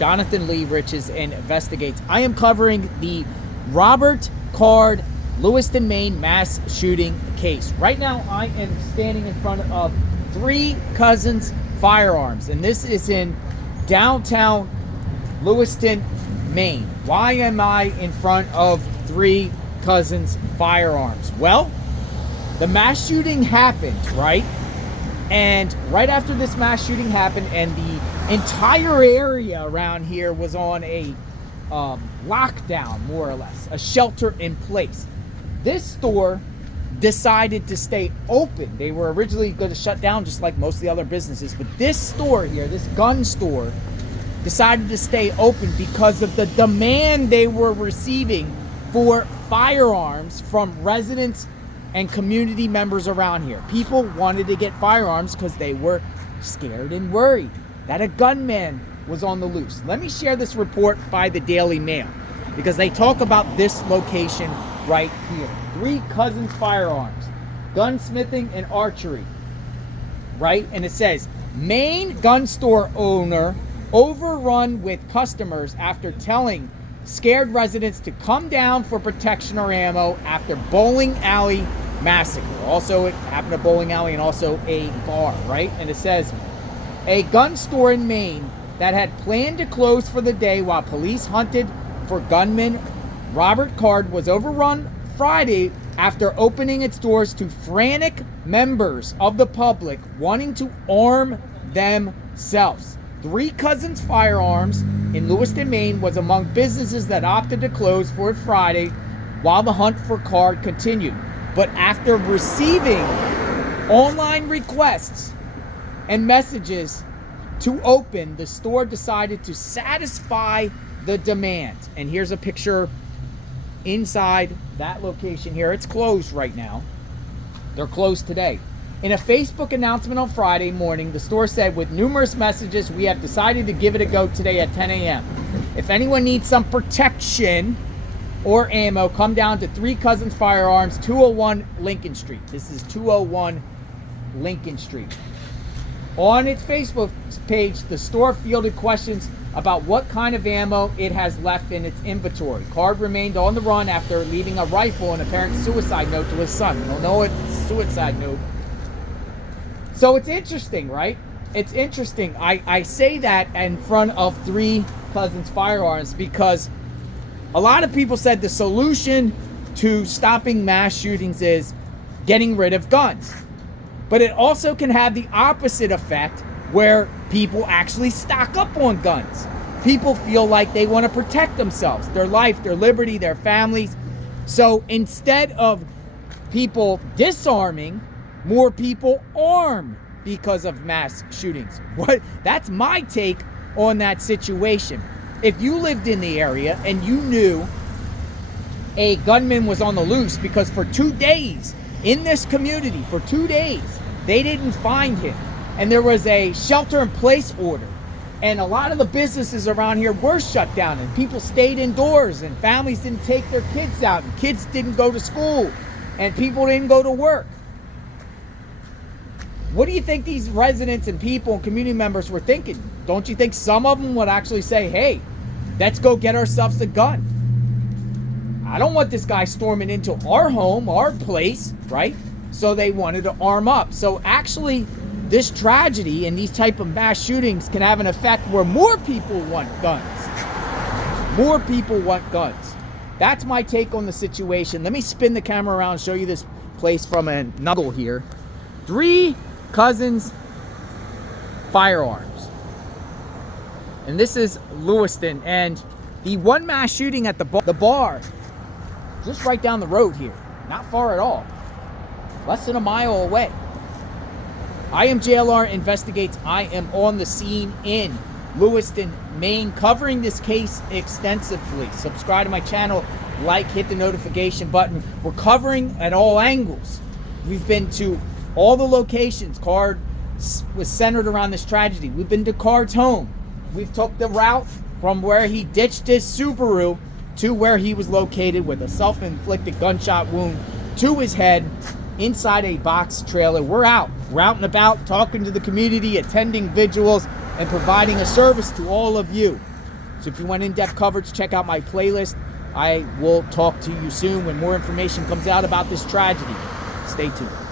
Jonathan Lee Riches and Investigates. I am covering the Robert Card, Lewiston, Maine mass shooting case. Right now, I am standing in front of Three Cousins Firearms, and this is in downtown Lewiston, Maine. Why am I in front of Three Cousins Firearms? Well, the mass shooting happened, right? And right after this mass shooting happened, and the entire area around here was on a lockdown, more or less, a shelter in place. This store decided to stay open. They were originally going to shut down just like most of the other businesses, but this store here, this gun store, decided to stay open because of the demand they were receiving for firearms from residents and community members around here. People wanted to get firearms because they were scared and worried that a gunman was on the loose. Let me share this report by the Daily Mail because they talk about this location right here. Three Cousins Firearms, gunsmithing and archery, right? And it says, Maine gun store owner overrun with customers after telling scared residents to come down for protection or ammo after bowling alley massacre. Also, it happened at bowling alley and also a bar, right? And it says, a gun store in Maine that had planned to close for the day while police hunted for gunman Robert Card was overrun Friday after opening its doors to frantic members of the public wanting to arm themselves. Three Cousins Firearms in Lewiston, Maine was among businesses that opted to close for Friday while the hunt for Card continued. But after receiving online requests and messages to open, the store decided to satisfy the demand. And here's a picture inside that location here. It's closed right now. They're closed today. In a Facebook announcement on Friday morning, the store said, with numerous messages, we have decided to give it a go today at 10 a.m. If anyone needs some protection or ammo, come down to Three Cousins Firearms, 201 Lincoln Street. This is 201 Lincoln Street. On its Facebook page, the store fielded questions about what kind of ammo it has left in its inventory. Card remained on the run after leaving a rifle and apparent suicide note to his son. We don't know it's a suicide note. So it's interesting, right? It's interesting. I say that in front of Three Cousins Firearms because a lot of people said the solution to stopping mass shootings is getting rid of guns. But it also can have the opposite effect where people actually stock up on guns. People feel like they want to protect themselves, their life, their liberty, their families. So instead of people disarming, more people arm because of mass shootings. That's my take on that situation. If you lived in the area and you knew a gunman was on the loose because for 2 days in this community, for 2 days, they didn't find him. And there was a shelter-in-place order. And a lot of the businesses around here were shut down. And people stayed indoors. And families didn't take their kids out. And kids didn't go to school. And people didn't go to work. What do you think these residents and people and community members were thinking? Don't you think some of them would actually say, hey, let's go get ourselves a gun? I don't want this guy storming into our home, our place, right? So they wanted to arm up. So actually, this tragedy and these type of mass shootings can have an effect where more people want guns. More people want guns. That's my take on the situation. Let me spin the camera around and show you this place from a nuggle here. Three Cousins Firearms. And this is Lewiston. And the one mass shooting at the bar, just right down the road here. Not far at all. Less than a mile away. I am JLR Investigates. I am on the scene in Lewiston, Maine, covering this case extensively. Subscribe to my channel, like, hit the notification button. We're covering at all angles. We've been to all the locations. Card was centered around this tragedy. We've been to Card's home. We've took the route from where he ditched his Subaru to where he was located with a self-inflicted gunshot wound to his head inside a box trailer. We're out and about, talking to the community, attending vigils, and providing a service to all of you. So if you want in-depth coverage, check out my playlist. I will talk to you soon when more information comes out about this tragedy. Stay tuned.